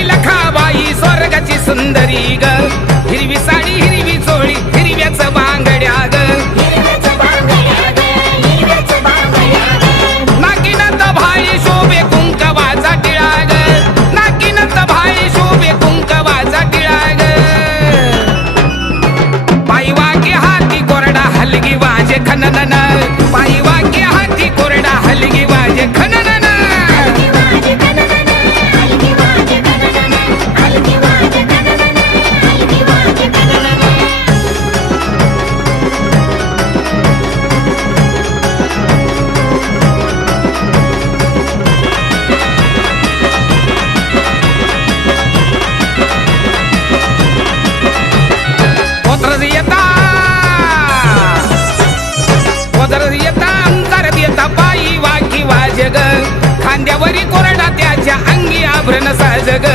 आली लखाबाई स्वर्गाची सुंदरी ग हिरवी साडी हिरवी चोळी हिरव्याच बांगड्या ग नाकीनंत भाई शोभे कुंकवाचा टिळा ग नाकीनंत भाई शोभे कुंकवाचा टिळा ग पायी वागे हाती कोरडा हलगी वाजे खननन पायी वागे हाती कोरडा हलगी वाजे खननन पायी वाकी वाजग खांद्यावरी कोरडा त्याच्या अंगी आभरण साजग